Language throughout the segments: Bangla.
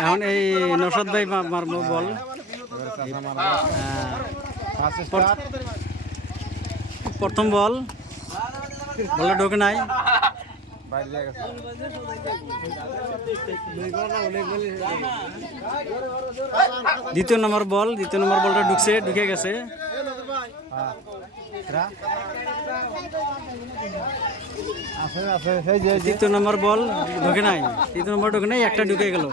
এখন এই নৌশাদ ভাই মারবো বল। প্রথম বল, বলটা ঢোকে নাই। দ্বিতীয় নম্বর বল, দ্বিতীয় নম্বর বলটা ঢুকে গেছে। তৃতীয় নম্বর বল ঢোকে নাই, তৃতীয় নম্বর ঢোকে নাই, একটা ঢুকে গেল।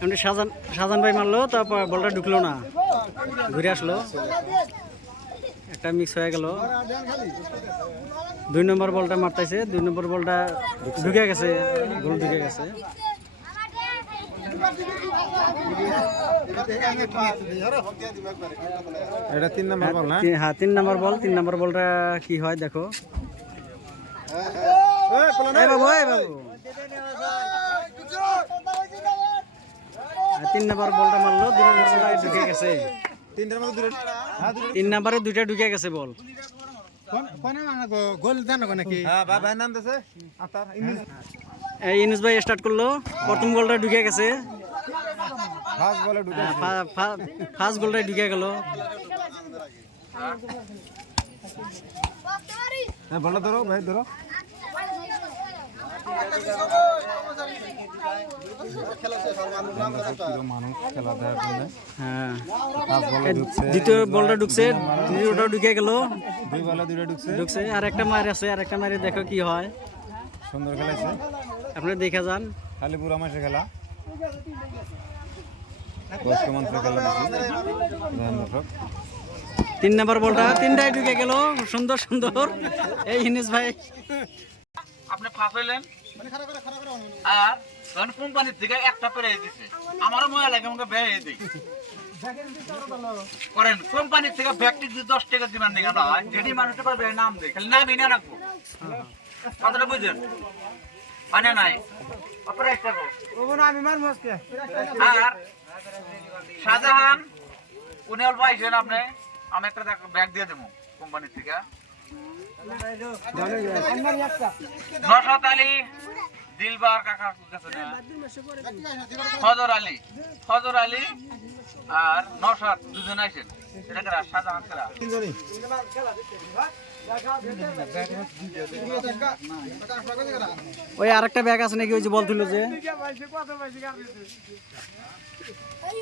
এমনি শাহজান ভাই মারলো, তারপর বলটা ঢুকলো না, ঘুরে আসলো, একটা মিক্স হয়ে গেল। 2 নম্বর বলটা মারতেছে, 2 নম্বর বলটা ঢুকে গেছে, গোল ঢুকে গেছে। এটা 3 নম্বর বল না? হ্যাঁ 3 নম্বর বল। 3 নম্বর বলটা কি হয় দেখো। বাবু 3 নম্বর বলটা মারলো, 2 নম্বর বলটা ঢুকে গেছে। 3 নম্বরে 2টা ঢুকে গেছে বল। ইউনুস ভাই স্টার্ট করলো, প্রথম গোলটা ঢুকে গেছে, ফার্স্ট গোলটা ঢুকে গেল। বলটা ধরো ভাই, ধরো। দ্বিতীয় বলটা ঢুকছে, দ্বিতীয়টা ঢুকে গেল, 2 বলে 2টা ঢুকছে। আর একটা মার আছে, আর একটা মারে দেখো কি হয়। সুন্দর খেলাইছে, আপনি দেখে যান। খালি পুরা মাসে খেলা, বয়স্ক মানুষের খেলা বেশি। 3 নম্বর বলটা 3টাই ঢুকে গেল, সুন্দর সুন্দর। এই ইউনুস ভাই আপনি ফাঁস হইলেন, আর তখন কোম্পানির থেকে একটা পেরে দিছে, আমারও মজা লাগে, আমাকে বেড়ে দিই করেন। কোম্পানির থেকে ব্যাগটি 10 টাকা দিবেন না, কেন যেটি মানুষের পারবে নাম দেয়, খালি নামই না রাখবো, কথাটা বুঝলেন? মানে নাই আর শাহজাহান উনি অল্প আইসেন, আপনি আমি একটা ব্যাগ দিয়ে দেবো কোম্পানির থেকে। নশাত আলী, দিলবার কাকা কাছে না, ফজর আলী আর নশাত দুজন আইসেন। এটা কারা? শাহজাহান কারা? ওই আরেকটা ব্যাগ আছে নাকি, ওই যে বল তুলো, যে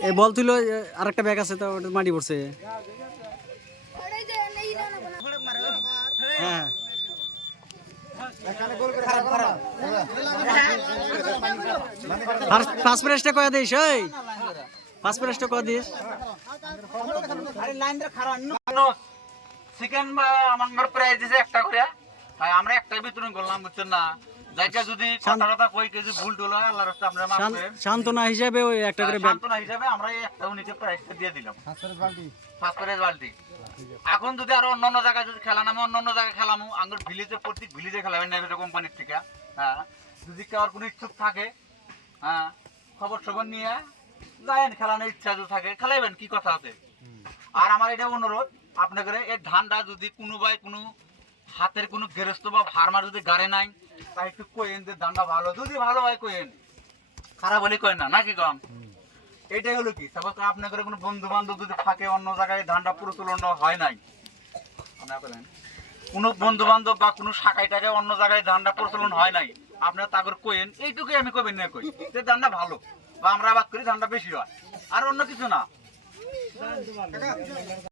এই বল তুলো, আরেকটা ব্যাগ আছে, তো ওটা মাটি পড়ছে। হ্যাঁ ফার্স্ট প্রাইজটা কয় দিস? ওই ফার্স্ট প্রাইজটা কয় দিস? চিকেন বা আমার প্রাইস দিছে একটা করে, তাই আমরা একটাই বিতরণ করলাম, বুঝছেন না? যাইটা যদি কথা কই কেজি ভুল টুল হয়, আল্লাহর রাস্তায় আপনারা মাফ করেন। সান্তনা হিসাবে ওই একটা করে ব্যাগ, সান্তনা হিসাবে আমরা এই একটা উনিকে প্রাইসটা দিয়ে দিলাম, ফার্স্ট প্রাইজ বালতি। এখন যদি আরো অন্য জায়গায় যদি খেলা নামে, অন্য জায়গায় খেলামু, আঙ্গুর ভিলেজে, প্রত্যেক ভিলেজে খেলাবেন না কোম্পানির থেকে। হ্যাঁ, যদি কেউ কোনো ইচ্ছুক থাকে, হ্যাঁ, খবর সবর নিয়ে যায়েন, খেলানোর ইচ্ছা যদি থাকে খেলাইবেন, কি কথা আছে। আর আমার এটা অনুরোধ আপনাদের, এই ধানটা যদি কোনো ভাই কোনো হাতের কোনো গেরস্ত বা ফার্মার যদি গাড়ে নাই, তাই একটু কইেন যে ধানটা ভালো, যদি ভালো হয় কইেন, খারাপ হলে কইেন না, নাকি কম? এটাই হলো কি, সাপোজ আপনাদের কোনো বন্ধু বান্ধব যদি থাকে অন্য জায়গায় ধানটা প্রচলন হয় নাই, কোনো বন্ধু বান্ধব বা কোনো শাখায় টাকায় অন্য জায়গায় ধানটা প্রচলন হয় নাই, আপনারা তাগর কইেন, এইটুকুই আমি কইবেন না, কই যে ধানটা ভালো বা আমরা আবাদ করি ধানটা বেশি হয়, আর অন্য কিছু না।